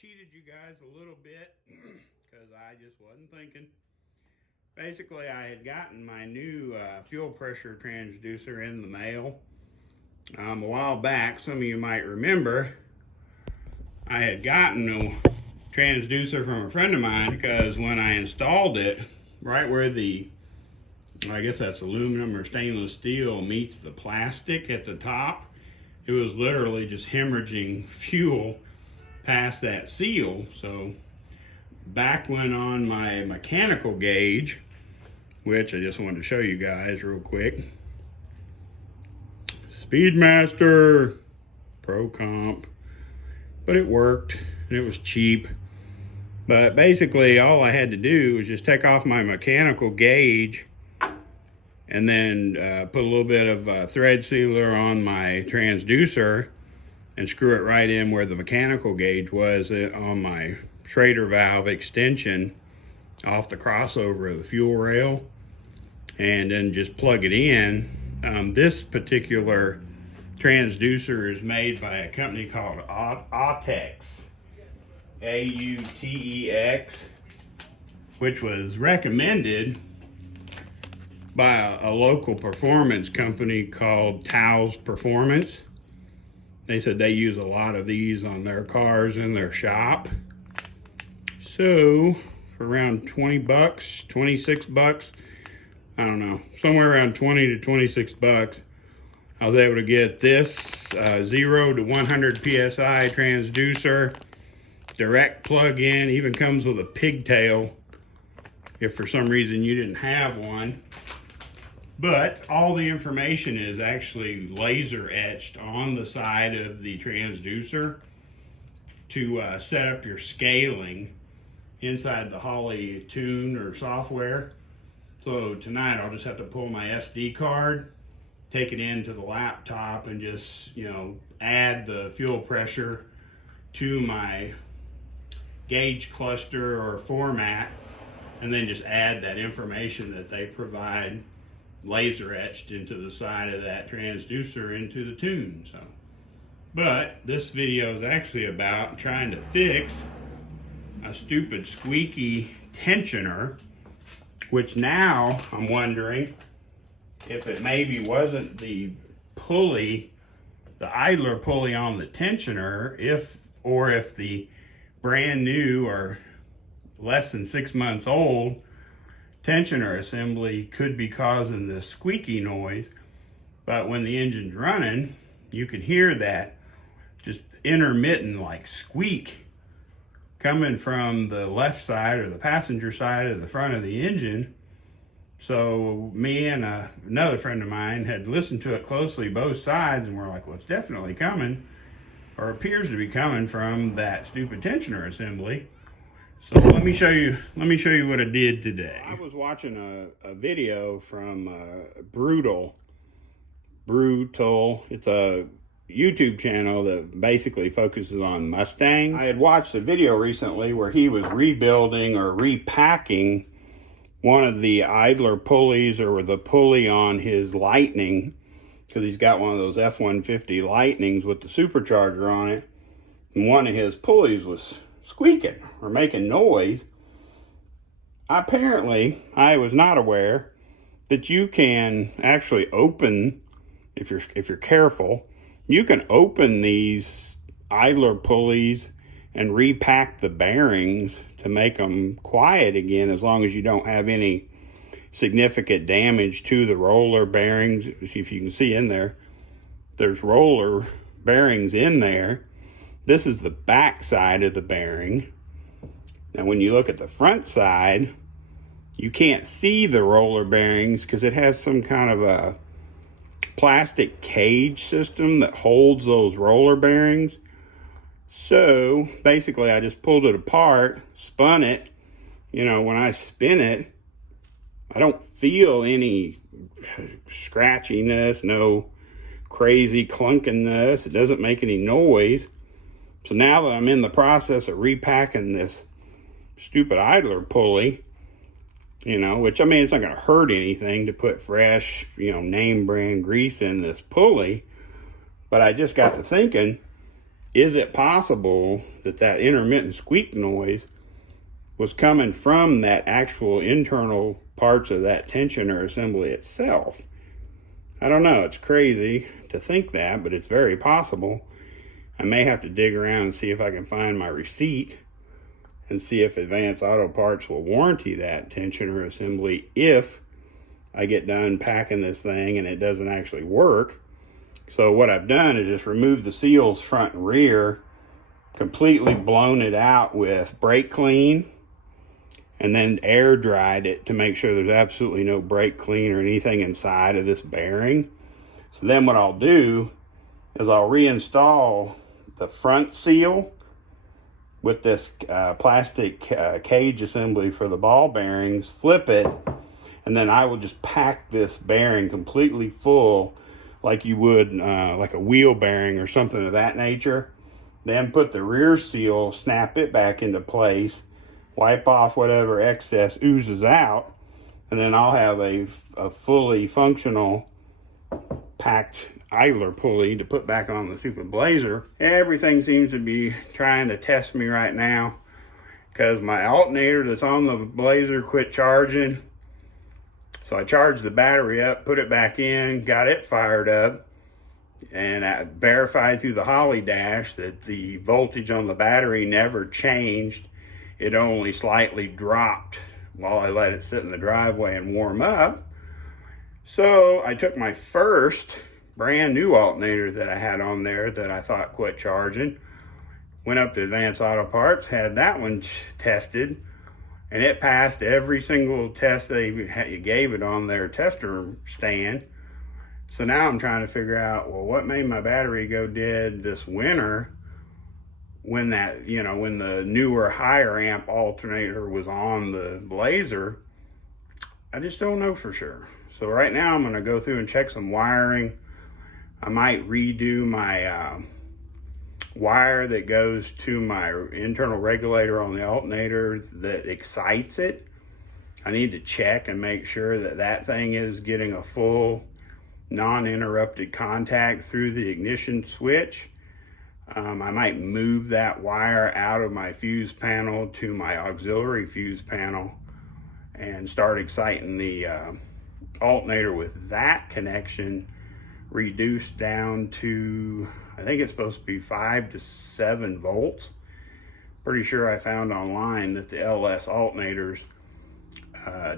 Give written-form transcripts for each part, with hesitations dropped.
cheated you guys a little bit because I just wasn't thinking. Basically, I had gotten my new fuel pressure transducer in the mail a while back. Some of you might remember I had gotten a transducer from a friend of mine because when I installed it, right where the, I guess that's aluminum or stainless steel, meets the plastic at the top, it was literally just hemorrhaging fuel past that seal. So back when on my mechanical gauge, which I just wanted to show you guys real quick, Speedmaster Pro Comp, but it worked and it was cheap. But basically all I had to do was just take off my mechanical gauge and then put a little bit of thread sealer on my transducer and screw it right in where the mechanical gauge was on my Schrader valve extension off the crossover of the fuel rail, and then just plug it in. This particular transducer is made by a company called Autex, A-U-T-E-X, which was recommended by a local performance company called Taos Performance. They said they use a lot of these on their cars in their shop. So for around 20 bucks, 26 bucks, I don't know, somewhere around 20 to 26 bucks, I was able to get this 0 to 100 PSI transducer, direct plug-in, even comes with a pigtail if for some reason you didn't have one. But all the information is actually laser etched on the side of the transducer to set up your scaling inside the Holley tune or software. So tonight I'll just have to pull my SD card, take it into the laptop, and just, add the fuel pressure to my gauge cluster or format, and then just add that information that they provide laser etched into the side of that transducer into the tune. So, but this video is actually about trying to fix a stupid squeaky tensioner, which now I'm wondering if it maybe wasn't the pulley, the idler pulley on the tensioner, or if the brand new or less than 6 months old tensioner assembly could be causing this squeaky noise. But when the engine's running, you can hear that just intermittent like squeak coming from the left side or the passenger side of the front of the engine. So me and another friend of mine had listened to it closely, both sides, and we're like, well, it's definitely coming, or appears to be coming from that stupid tensioner assembly. So let me show you what I did today. I was watching a video from Brutal. It's a YouTube channel that basically focuses on Mustangs. I had watched a video recently where he was rebuilding or repacking one of the idler pulleys, or the pulley on his Lightning, because he's got one of those F-150 Lightnings with the supercharger on it, and one of his pulleys was squeaking or making noise. Apparently, I was not aware that you can actually open, if you're careful, you can open these idler pulleys and repack the bearings to make them quiet again, as long as you don't have any significant damage to the roller bearings. If you can see in there, there's roller bearings in there. This is the back side of the bearing. Now when you look at the front side, you can't see the roller bearings because it has some kind of a plastic cage system that holds those roller bearings. So basically I just pulled it apart, spun it. When I spin it, I don't feel any scratchiness, no crazy clunkiness. It doesn't make any noise. So now that I'm in the process of repacking this stupid idler pulley, which, I mean, it's not going to hurt anything to put fresh, name brand grease in this pulley. But I just got to thinking, is it possible that that intermittent squeak noise was coming from that actual internal parts of that tensioner assembly itself? I don't know, it's crazy to think that, but it's very possible. I may have to dig around and see if I can find my receipt and see if Advanced Auto Parts will warranty that tensioner assembly if I get done packing this thing and it doesn't actually work. So what I've done is just removed the seals front and rear, completely blown it out with brake clean, and then air dried it to make sure there's absolutely no brake clean or anything inside of this bearing. So then what I'll do is I'll reinstall the front seal with this plastic cage assembly for the ball bearings, flip it, and then I will just pack this bearing completely full like you would like a wheel bearing or something of that nature. Then put the rear seal, snap it back into place, wipe off whatever excess oozes out, and then I'll have a fully functional packed idler pulley to put back on the stupid Blazer. Everything seems to be trying to test me right now because my alternator that's on the Blazer quit charging. So I charged the battery up, put it back in, got it fired up, and I verified through the Holley dash that the voltage on the battery never changed. It only slightly dropped while I let it sit in the driveway and warm up. So I took my first brand new alternator that I had on there that I thought quit charging, went up to Advanced Auto Parts, had that one tested, and it passed every single test they gave it on their tester stand. So now I'm trying to figure out, well, what made my battery go dead this winter when that, you know, when the newer higher amp alternator was on the Blazer. I just don't know for sure. So right now I'm going to go through and check some wiring. I might redo my wire that goes to my internal regulator on the alternator that excites it. I need to check and make sure that that thing is getting a full non-interrupted contact through the ignition switch. I might move that wire out of my fuse panel to my auxiliary fuse panel and start exciting the alternator with that connection reduced down to, I think it's supposed to be 5 to 7 volts. Pretty sure I found online that the LS alternators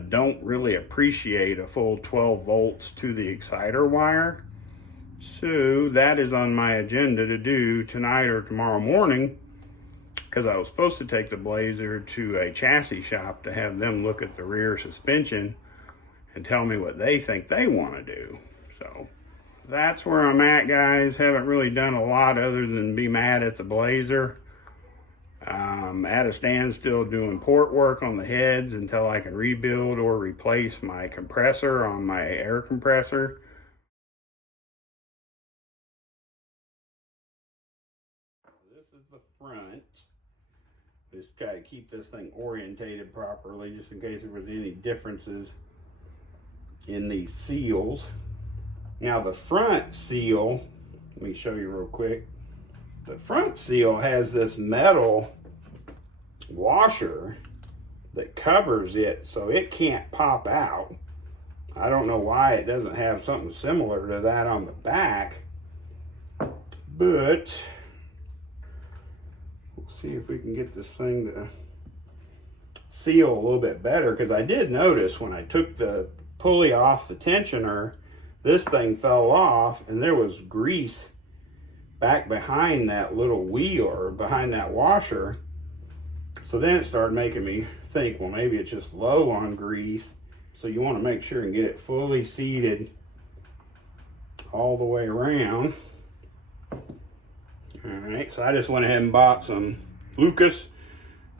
don't really appreciate a full 12 volts to the exciter wire. So that is on my agenda to do tonight or tomorrow morning, because I was supposed to take the Blazer to a chassis shop to have them look at the rear suspension and tell me what they think they want to do. So that's where I'm at, guys. Haven't really done a lot other than be mad at the Blazer. At a standstill doing port work on the heads until I can rebuild or replace my compressor on my air compressor. This is the front. Just gotta keep this thing orientated properly just in case there was any differences in these seals. Now the front seal, let me show you real quick. The front seal has this metal washer that covers it so it can't pop out. I don't know why it doesn't have something similar to that on the back, but we'll see if we can get this thing to seal a little bit better, because I did notice when I took the pulley off the tensioner, this thing fell off and there was grease back behind that little wheel or behind that washer. So then it started making me think, well, maybe it's just low on grease. So you want to make sure and get it fully seated all the way around. All right, so I just went ahead and bought some Lucas.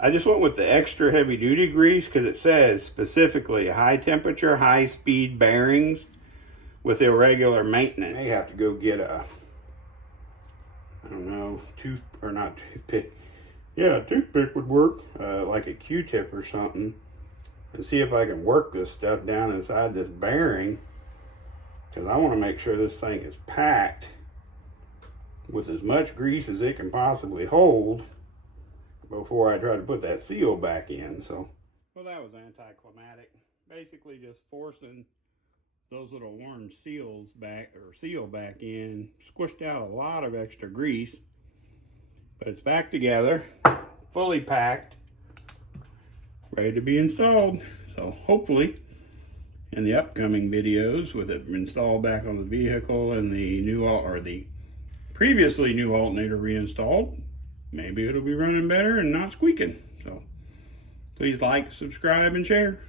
I just went with the extra heavy duty grease because it says specifically high temperature, high speed bearings with irregular maintenance. I may have to go get a, I don't know, toothpick. Yeah, a toothpick would work, like a Q-tip or something, and see if I can work this stuff down inside this bearing, because I want to make sure this thing is packed with as much grease as it can possibly hold before I try to put that seal back in. So, well, that was anticlimactic. Basically just forcing those little orange seals back, or seal back in, squished out a lot of extra grease, but it's back together, fully packed, ready to be installed. So hopefully in the upcoming videos, with it installed back on the vehicle and the new, or the previously new alternator reinstalled, maybe it'll be running better and not squeaking. So please like, subscribe, and share.